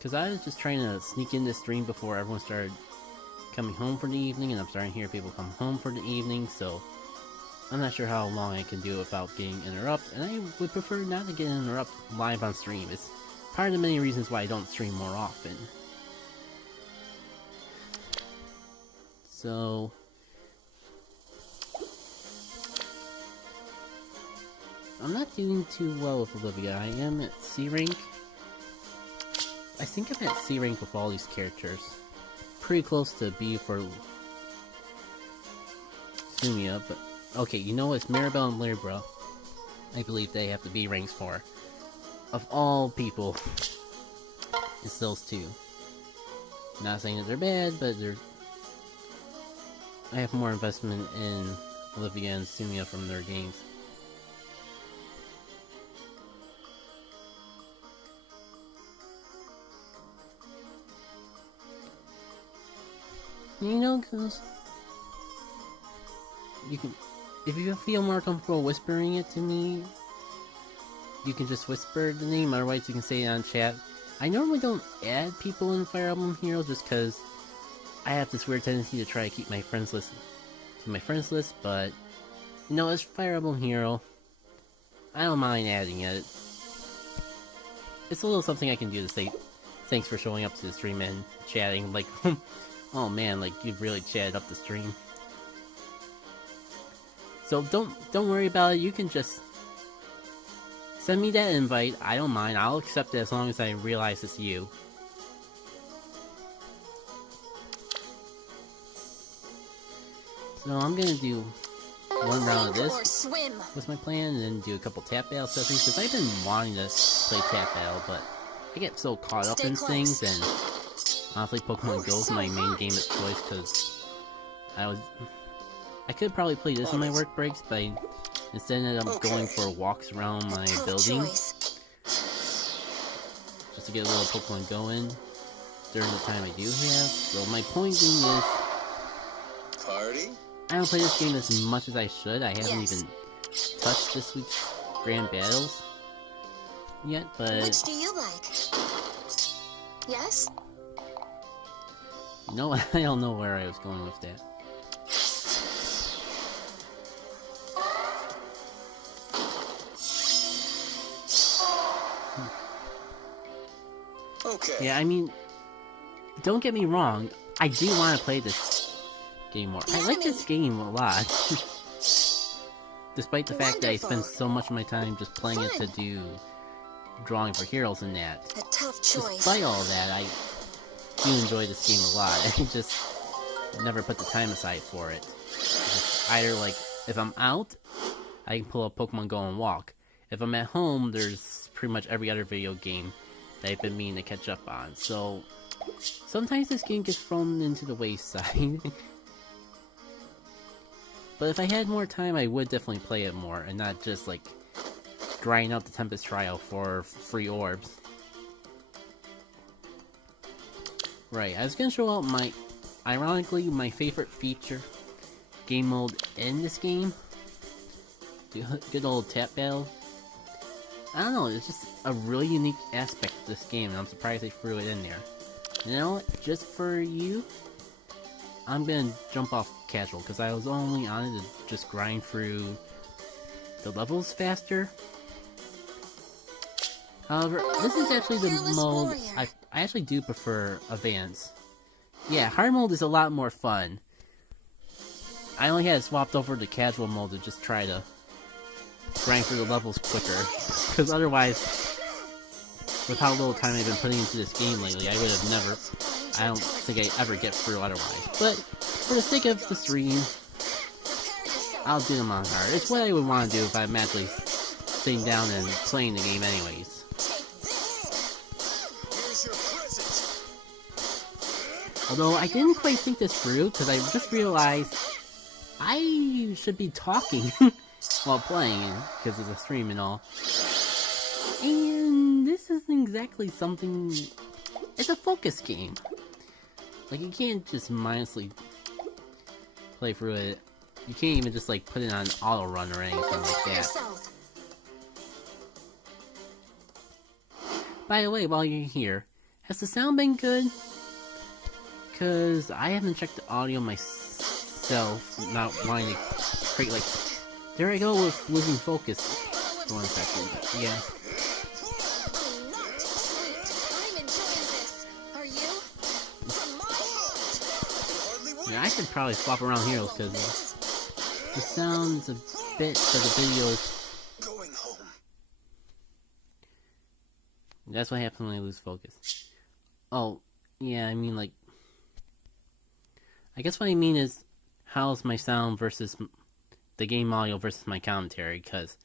Because I was just trying to sneak in this stream before everyone started coming home for the evening, and I'm starting to hear people come home for the evening, so I'm not sure how long I can do it without getting interrupted, and I would prefer not to get interrupted live on stream. It's part of the many reasons why I don't stream more often. So I'm not doing too well with Olivia. I am at C rank. I think I'm at C rank with all these characters. Pretty close to B for Sumia, but okay, you know it's Mirabelle and Libra. I believe they have the B ranks for. Of all people, it's those two. Not saying that they're bad, but I have more investment in Olivia and Sumia from their games. You know, because you can, if you feel more comfortable whispering it to me, you can just whisper the name, otherwise you can say it on chat. I normally don't add people in Fire Emblem Heroes just because I have this weird tendency to try to keep my friends list but you know, as Fire Emblem Hero, I don't mind adding it. It's a little something I can do to say thanks for showing up to the stream and chatting, like, oh man, like, you've really chatted up the stream. So don't worry about it, you can just send me that invite, I don't mind, I'll accept it as long as I realize it's you. So I'm gonna do one round of this, was my plan, and then do a couple tap battle sessions, because I've been wanting to play tap battle, but I get so caught up in things, and honestly Pokemon Go is my main game of choice, because I could probably play this on my work breaks, but I instead ended up going for walks around my building, just to get a little Pokemon Go in during the time I do have. So my point being is, I don't play this game as much as I should. I haven't even touched this week's Grand Battles yet, but which do you like? Yes? No, I don't know where I was going with that. Okay. Yeah, I mean, don't get me wrong, I do want to play this game more. I like this game a lot. Despite the fact that I spend so much of my time just playing it to do drawing for heroes and that. A tough choice. Despite all that, I do enjoy this game a lot. I just never put the time aside for it. It's either like, if I'm out, I can pull up Pokemon Go and walk. If I'm at home, there's pretty much every other video game that I've been meaning to catch up on. So sometimes this game gets thrown into the wayside. But if I had more time, I would definitely play it more, and not just, like, grind out the Tempest Trial for free orbs. Right, I was gonna show out ironically, my favorite feature, game mode in this game. Good old tap battle. I don't know, it's just a really unique aspect of this game, and I'm surprised they threw it in there. You know what, just for you, I'm gonna jump off casual, because I was only on it to just grind through the levels faster. However, this is actually the mode I actually do prefer advanced. Yeah, hard mode is a lot more fun. I only had it swapped over to casual mode to just try to grind through the levels quicker, because otherwise, with how little time I've been putting into this game lately, I would have never, I don't think I'd ever get through otherwise. But for the sake of the stream, I'll do them on hard. It's what I would want to do if I'm actually sitting down and playing the game anyways. Although I didn't quite think this through, because I just realized I should be talking while playing, because it's a stream and all. And this isn't exactly something... It's a focus game. Like, you can't just mindlessly play through it. You can't even just, like, put it on auto run or anything like that. By the way, while you're here, Has the sound been good? Because I haven't checked the audio myself, not wanting to create like... There I go with losing focus for 1 second, but yeah. Yeah, I should probably swap around heroes because the sound's a bit, but the video is... Going home. That's what happens when I lose focus. Oh, yeah, I mean, like... I guess what I mean is, how's my sound versus the game audio versus my commentary, because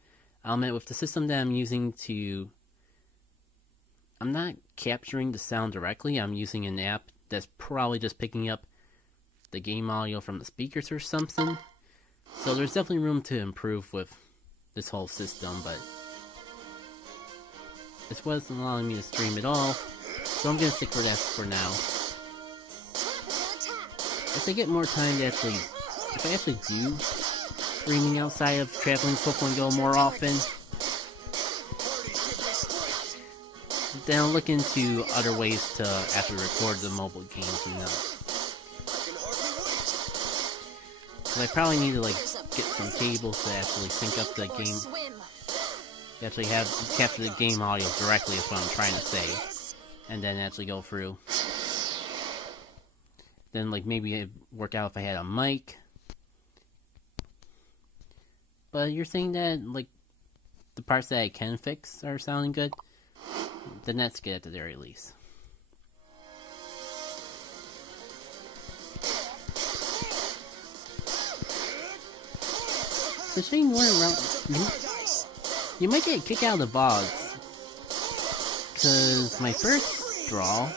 I'll admit, with the system that I'm using to... I'm not capturing the sound directly, I'm using an app that's probably just picking up the game audio from the speakers or something. So there's definitely room to improve with this whole system, but this wasn't allowing me to stream at all, so I'm gonna stick with that for now. If I get more time to actually, if I actually do streaming outside of traveling Pokemon Go more often, then I'll look into other ways to actually record the mobile games and that. I probably need to like get some cables to actually sync up the game. Actually have capture the game audio directly is what I'm trying to say, and then actually go through. Then like maybe it'd work out if I had a mic. But you're saying that like the parts that I can fix are sounding good, then that's good at the very least. The thing went around. You might get kicked out of the bogs. Because my first draw,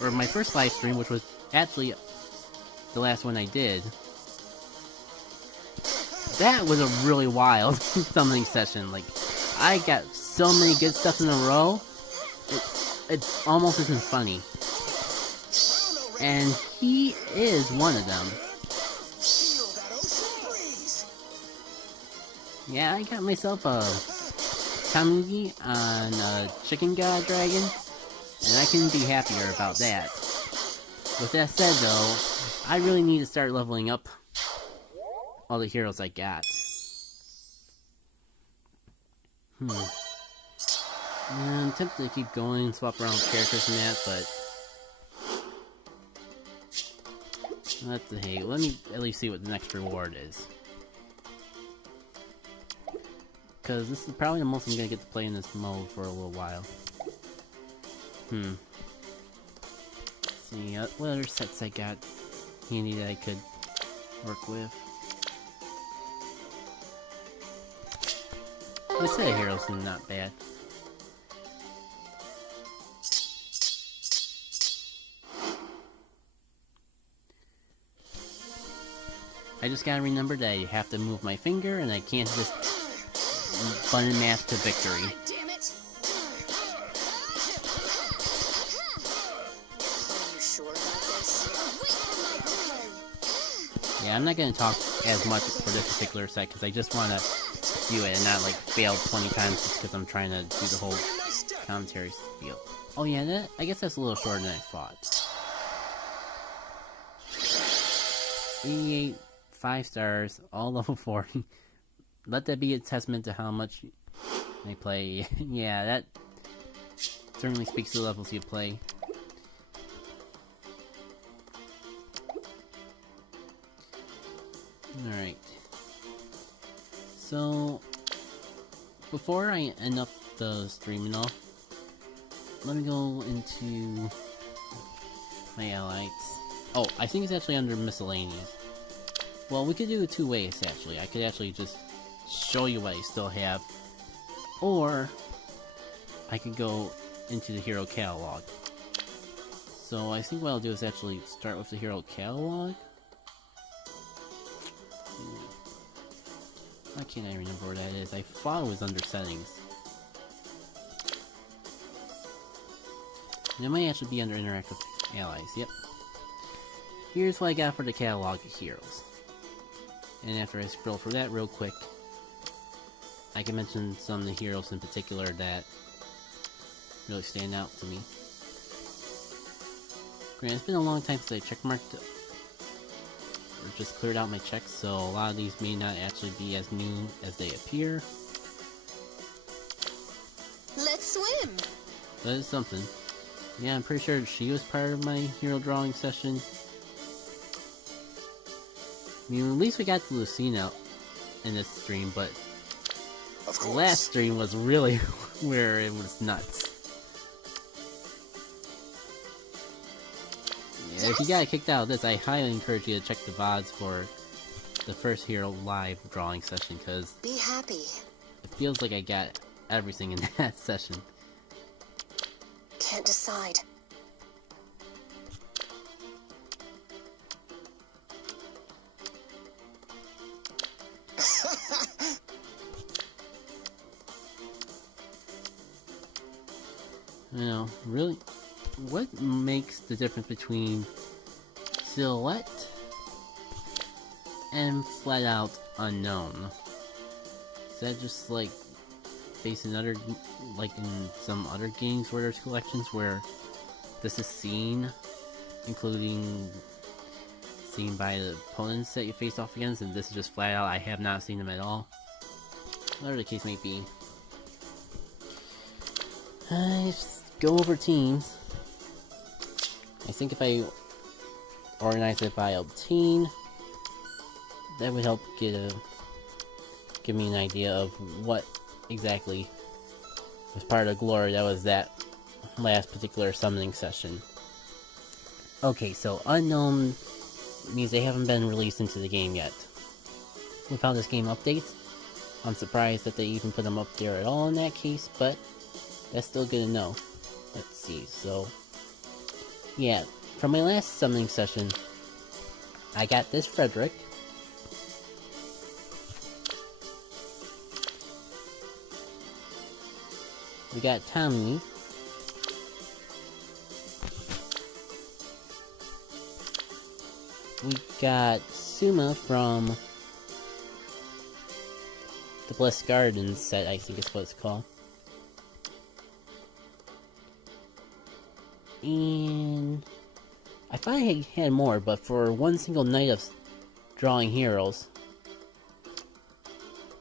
or my first live stream, which was actually the last one I did, that was a really wild summoning session. Like, I got so many good stuff in a row, it almost isn't funny. And he is one of them. Yeah, I got myself a Tamugi on a Chicken God Dragon, and I couldn't be happier about that. With that said though, I really need to start leveling up all the heroes I got. Yeah, I'm tempted to keep going and swap around characters and that, but... That's the hate. Let me at least see what the next reward is. Because this is probably the most I'm going to get to play in this mode for a little while. Let's see, what other sets I got handy that I could work with. The set of heroes seem not bad. I just gotta remember that I have to move my finger and I can't just button mash to victory. Damn it. Are you sure about this? Yeah, I'm not gonna talk as much for this particular set because I just want to do it and not like fail 20 times just because I'm trying to do the whole commentary spiel. Oh yeah, I guess that's a little shorter than I thought. 88, 5 stars, all level 40. Let that be a testament to how much I play. Yeah, that certainly speaks to the levels you play. Alright. So, before I end up the stream and all, let me go into my allies. Oh, I think it's actually under miscellaneous. Well, we could do it 2 ways, actually. I could actually just show you what I still have, or I could go into the hero catalog. So I think what I'll do is actually start with the hero catalog. Why can't I remember where that is? I thought it was under settings. It might actually be under interactive allies, yep. Here's what I got for the catalog of heroes. And after I scroll through that real quick, I can mention some of the heroes in particular that really stand out to me. it's been a long time since I checkmarked or just cleared out my checks, so a lot of these may not actually be as new as they appear. Let's swim. That is something. Yeah, I'm pretty sure she was part of my hero drawing session. I mean, at least we got to Lucina in this stream, but Of the course. last stream was really where it was nuts. Yeah, if you got kicked out of this, I highly encourage you to check the VODs for the first Hero Live drawing session, because Be happy. it feels like I got everything in that session. Can't decide. You know, really, what makes the difference between silhouette and flat out unknown? Is that just like based in other, like in some other games where there's collections where this is seen, including seen by the opponents that you face off against, and this is just flat out I have not seen them at all? Whatever the case may be. Just go over teams. I think if I organize it by obtain, that would help give me an idea of what exactly was part of the glory that was that last particular summoning session. Okay, so unknown means they haven't been released into the game yet. With how this game updates, I'm surprised that they even put them up there at all in that case, but that's still good to know. Let's see, so yeah, from my last summoning session, I got this Frederick. We got Tommy. We got Suma from the Blessed Gardens set, I think is what it's called. And I thought I had more, but for one single night of drawing heroes,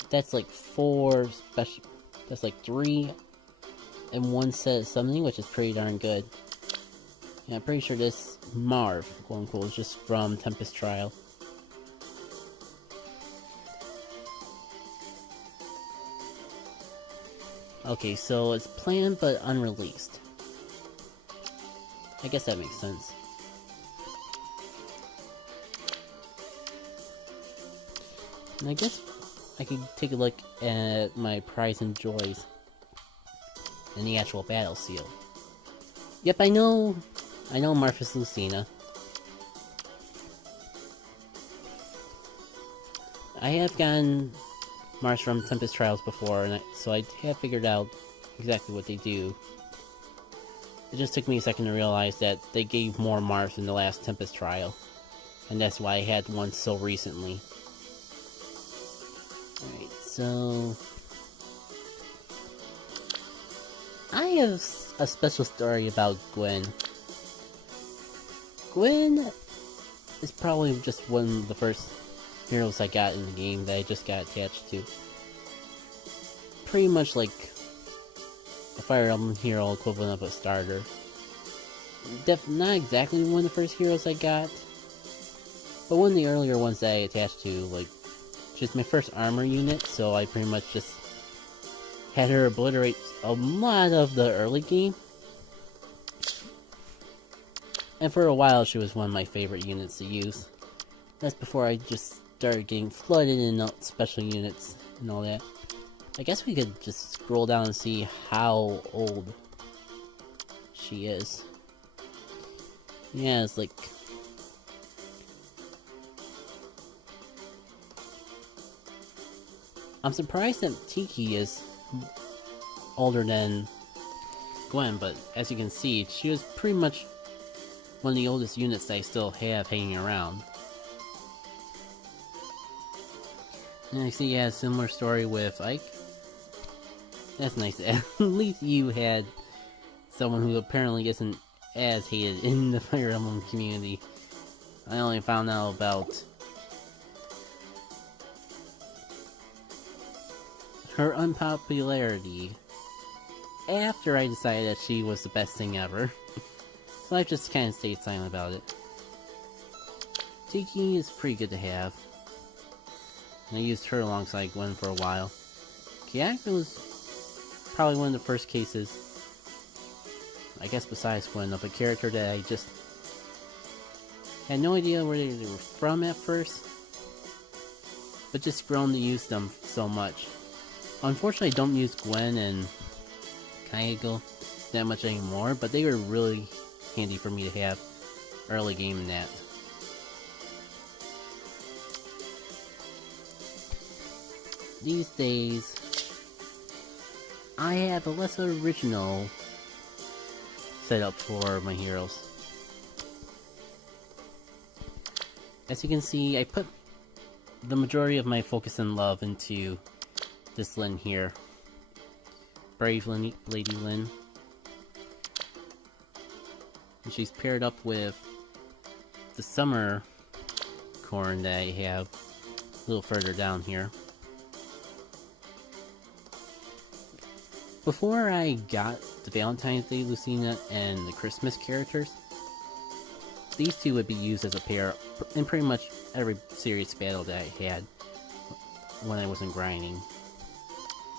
that's like 4 special. That's like 3 in one set of summoning, which is pretty darn good. And I'm pretty sure this Marv, quote unquote, is just from Tempest Trial. Okay, so it's planned but unreleased. I guess that makes sense. And I guess I could take a look at my Prize and Joys and the actual battle seal. Yep, I know Marphus Lucina. I have gotten Mars from Tempest Trials before, and so I have figured out exactly what they do. It just took me a second to realize that they gave more Mars in the last Tempest Trial, and that's why I had one so recently. Alright, so I have a special story about Gwen. Gwen is probably just one of the first heroes I got in the game that I just got attached to. Pretty much like a Fire Emblem hero equivalent of a starter. Not exactly one of the first heroes I got, but one of the earlier ones that I attached to, like, just my first armor unit, so I pretty much just had her obliterate a lot of the early game. And for a while she was one of my favorite units to use. That's before I just started getting flooded in special units and all that. I guess we could just scroll down and see how old she is. Yeah, it's like... I'm surprised that Tiki is older than Gwen, but as you can see, she was pretty much one of the oldest units that I still have hanging around. And I see you had a similar story with Ike. That's nice. At least you had someone who apparently isn't as hated in the Fire Emblem community. I only found out about her unpopularity after I decided that she was the best thing ever. So I just kind of stayed silent about it. Tiki is pretty good to have. And I used her alongside Gwen for a while. Kiaka was probably one of the first cases, I guess besides Gwen, of a character that I just had no idea where they were from at first, but just grown to use them so much. Unfortunately, I don't use Gwen and Kaigo that much anymore, but they were really handy for me to have early game in that. These days, I have a less original setup for my heroes. As you can see, I put the majority of my focus and love into this Lyn here. Brave Lady Lyn. And she's paired up with the Summer Corn that I have a little further down here. Before I got the Valentine's Day Lucina and the Christmas characters, these two would be used as a pair in pretty much every serious battle that I had when I wasn't grinding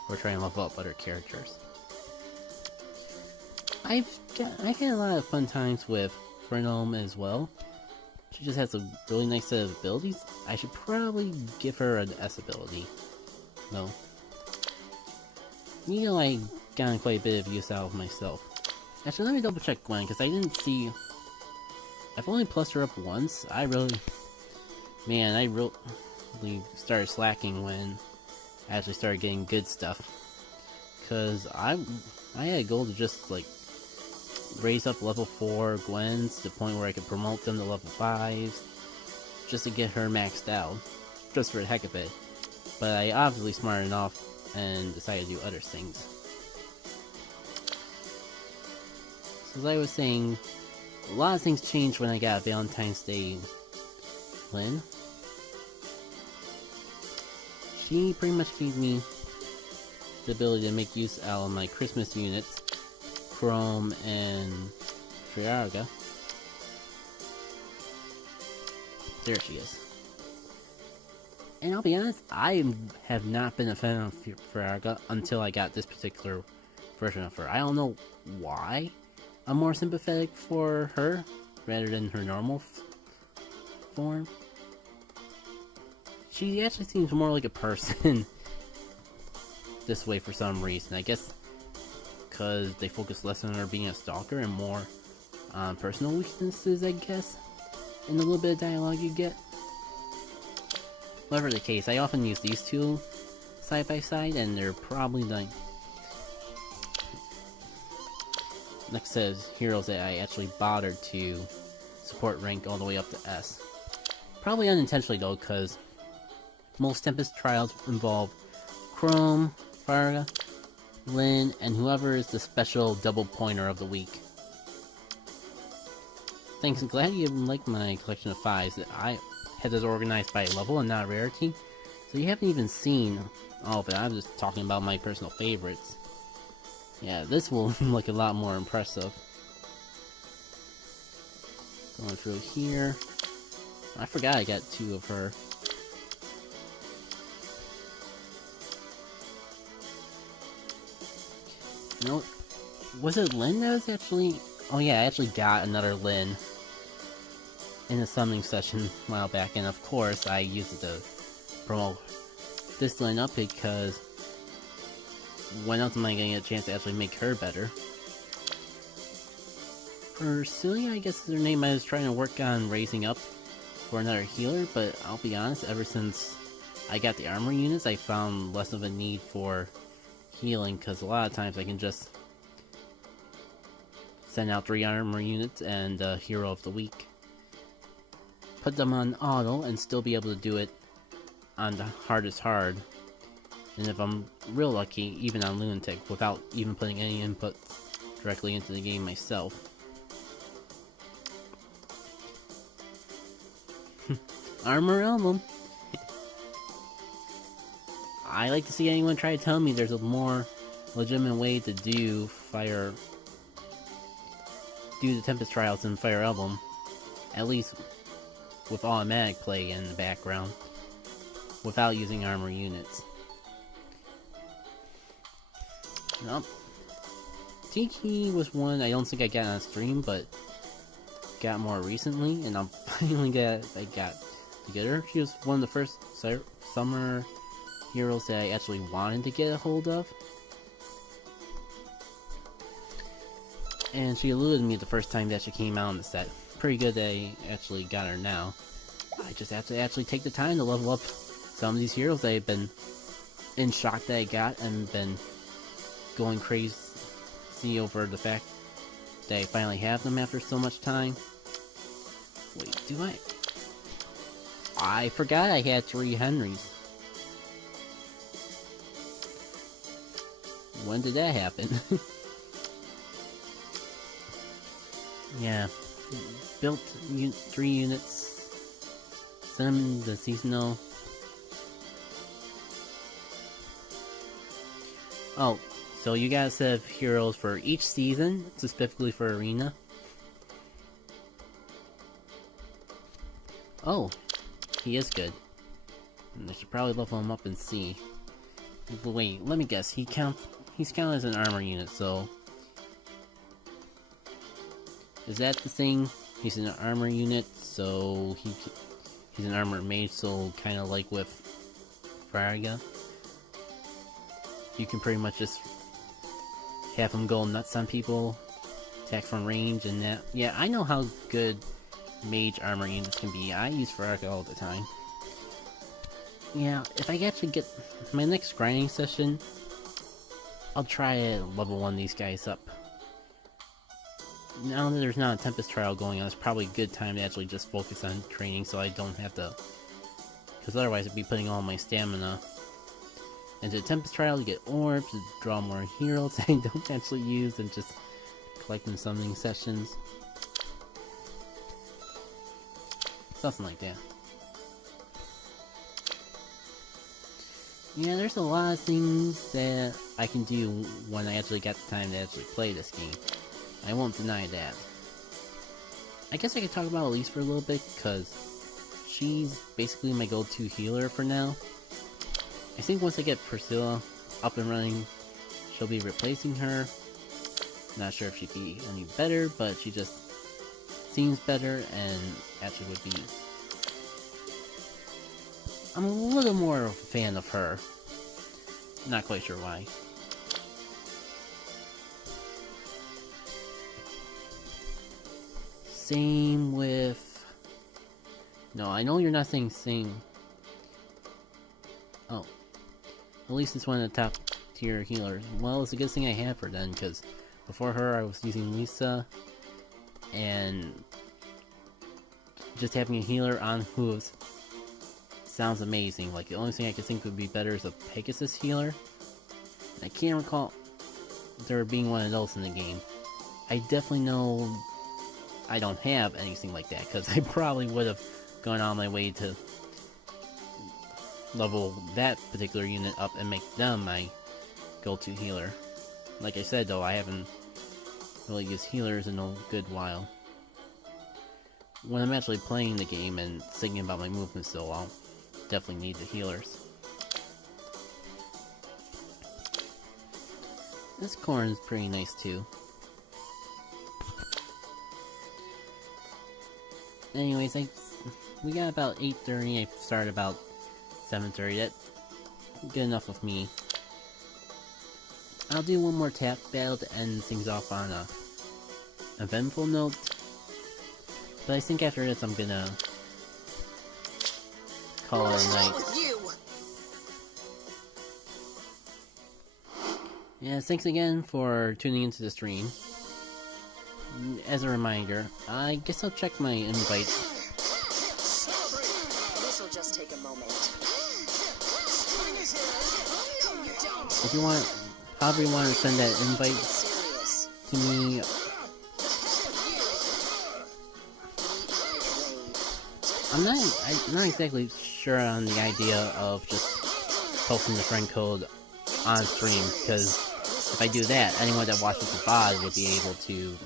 or trying to level up other characters. I've had a lot of fun times with Frenome as well. She just has a really nice set of abilities. I should probably give her an S ability, though. You know, I got quite a bit of use out of myself. Actually, let me double check Gwen, because I didn't see... I've only plussed her up once. I really started slacking when I actually started getting good stuff. Because I had a goal to just, like, raise up level 4 Gwens to the point where I could promote them to level 5s, just to get her maxed out, just for the heck of it. But I obviously smart enough and decided to do other things. So as I was saying, a lot of things changed when I got Valentine's Day Lyn. She pretty much gave me the ability to make use out of my Christmas units, Chrome and Triarga. There she is. And I'll be honest, I have not been a fan of Triarga until I got this particular version of her. I don't know why I'm more sympathetic for her rather than her normal form. She actually seems more like a person this way for some reason. I guess because they focus less on her being a stalker and more on personal weaknesses, I guess, and a little bit of dialogue you get. Whatever the case, I often use these two side by side, and they're probably the next set of heroes that I actually bothered to support rank all the way up to S. Probably unintentionally though, because most Tempest trials involve Chrome, Farga, Lyn, and whoever is the special double pointer of the week. Thanks, I'm glad you like my collection of 5s. That I had this organized by level and not rarity, so you haven't even seen all of it. I'm just talking about my personal favorites. Yeah, this will look a lot more impressive. Going through here. I forgot I got 2 of her. You know, was it Lyn that was actually... Oh yeah, I actually got another Lyn in a summoning session a while back, and of course I used it to promote this Lyn up because when else am I going to get a chance to actually make her better? For Celia, I guess is her name, I was trying to work on raising up for another healer, but I'll be honest, ever since I got the armor units, I found less of a need for healing, because a lot of times I can just send out 3 armor units and hero of the week. Put them on auto and still be able to do it on the hardest hard. And if I'm real lucky, even on Lunatic, without even putting any input directly into the game myself. Armor Emblem. I like to see anyone try to tell me there's a more legitimate way to do the Tempest Trials in Fire Emblem. At least with automatic play in the background. Without using armor units. Nope. Tiki was one I don't think I got on stream, but got more recently, and I'm finally got to get her. She was one of the first summer heroes that I actually wanted to get a hold of. And she eluded me the first time that she came out in the set. Pretty good that I actually got her now. I just have to actually take the time to level up some of these heroes that I've been in shock that I got, and been going crazy over the fact that I finally have them after so much time. Wait, do I forgot I had 3 Henrys. When did that happen? Yeah. Built 3 units. Send them the seasonal. Oh, so you got a set of heroes for each season, specifically for Arena. Oh, he is good. I should probably level him up and see. Wait, let me guess. He's counted as an armor unit, so... Is that the thing? He's an armor unit, so he's an armor mage, so kind of like with Farga. You can pretty much just have him go nuts on people, attack from range, and that. Yeah, I know how good mage armor units can be. I use Farga all the time. Yeah, if I actually get my next grinding session, I'll try to level one of these guys up. Now that there's not a Tempest trial going on, it's probably a good time to actually just focus on training, so I don't have to... Because otherwise I'd be putting all my stamina into the Tempest trial to get orbs, to draw more heroes I don't actually use, and just collecting summoning sessions. Something like that. Yeah, there's a lot of things that I can do when I actually got the time to actually play this game. I won't deny that. I guess I could talk about Elise for a little bit, because she's basically my go-to healer for now. I think once I get Priscilla up and running, she'll be replacing her. Not sure if she'd be any better, but she just seems better and actually would be... I'm a little more of a fan of her. Not quite sure why. Same with... No, I know you're not saying same. Oh. At least it's one of the top tier healers. Well, it's a good thing I have her then, because before her I was using Lisa, and just having a healer on hooves sounds amazing. Like, the only thing I could think would be better is a Pegasus healer. I can't recall there being one of those in the game. I definitely know I don't have anything like that, because I probably would have gone on my way to level that particular unit up and make them my go-to healer. Like I said though, I haven't really used healers in a good while. When I'm actually playing the game and thinking about my movements though, I'll definitely need the healers. This corn is pretty nice too. Anyways, we got about 8:30, I started about 7:30, that's good enough with me. I'll do one more tap battle to end things off on a eventful note. But I think after this I'm gonna call it a night. Yeah, thanks again for tuning into the stream. As a reminder, I guess I'll check my invites. This'll just take a moment. If you want, however you want to send that invite to me, I'm not exactly sure on the idea of just posting the friend code on stream, because if I do that, anyone that watches the VOD would be able to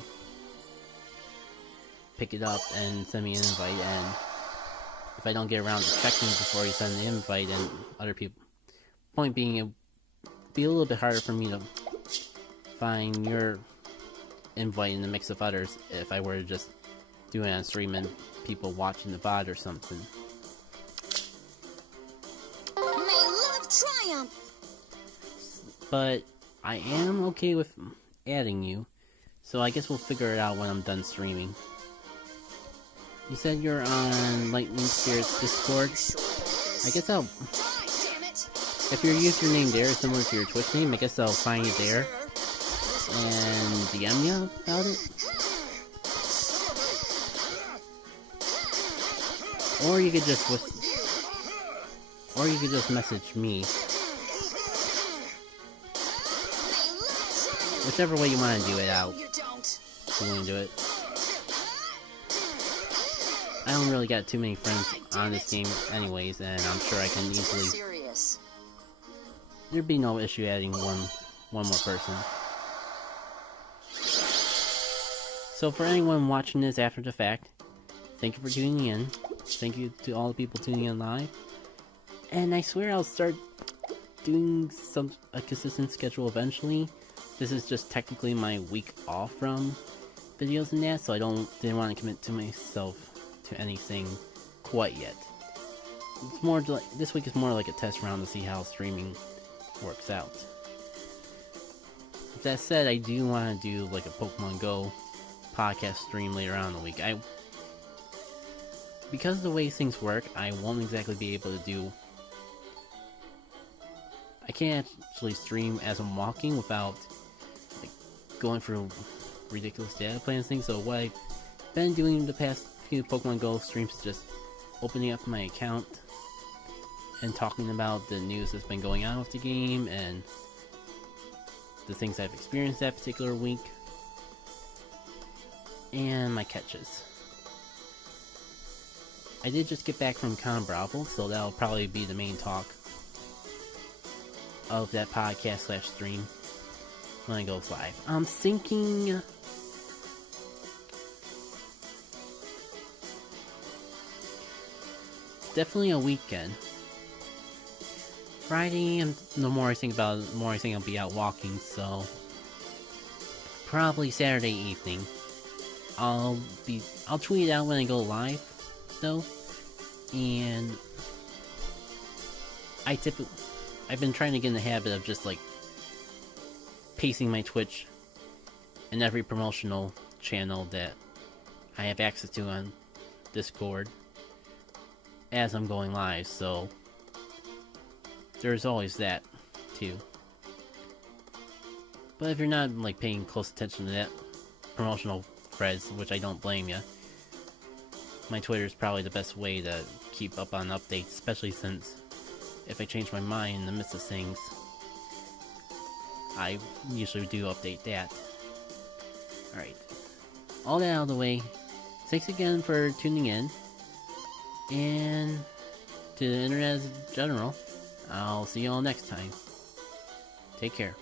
pick it up and send me an invite, and if I don't get around to checking before you send the invite, and other people... Point being, it would be a little bit harder for me to find your invite in the mix of others if I were to just do it on stream and people watching the VOD or something. May love triumph! But I am okay with adding you, so I guess we'll figure it out when I'm done streaming. You said you're on Lightning Spirit's Discord. I guess I'll... If your username there is similar to your Twitch name, I guess I'll find you there and DM you about it. Or you could just message me. Whichever way you want to do it out. If you want to do it. I don't really got too many friends on this game anyways, and I'm sure I can easily... There'd be no issue adding one more person. So for anyone watching this after the fact, thank you for tuning in. Thank you to all the people tuning in live. And I swear I'll start doing a consistent schedule eventually. This is just technically my week off from videos and that, so I didn't want to commit to myself to anything quite yet. It's more like, this week is more like a test round to see how streaming works out. With that said, I do want to do like a Pokemon Go podcast stream later on in the week. Because of the way things work, I won't exactly be able to do... I can't actually stream as I'm walking without like going through ridiculous data plans and things, so what I've been doing the past few Pokemon Go streams is just opening up my account and talking about the news that's been going on with the game and the things I've experienced that particular week and my catches. I did just get back from Con Bravo, so that'll probably be the main talk of that podcast / stream when it goes live. I'm thinking definitely a weekend. Friday, and the more I think about it, the more I think I'll be out walking, so probably Saturday evening. I'll tweet it out when I go live, though, and I've been trying to get in the habit of just like pacing my Twitch and every promotional channel that I have access to on Discord as I'm going live, so there's always that too. But if you're not like paying close attention to that promotional threads, which I don't blame you, my Twitter is probably the best way to keep up on updates, especially since if I change my mind in the midst of things, I usually do update that. Alright, all that out of the way, thanks again for tuning in, and to the internet in general, I'll see you all next time. Take care.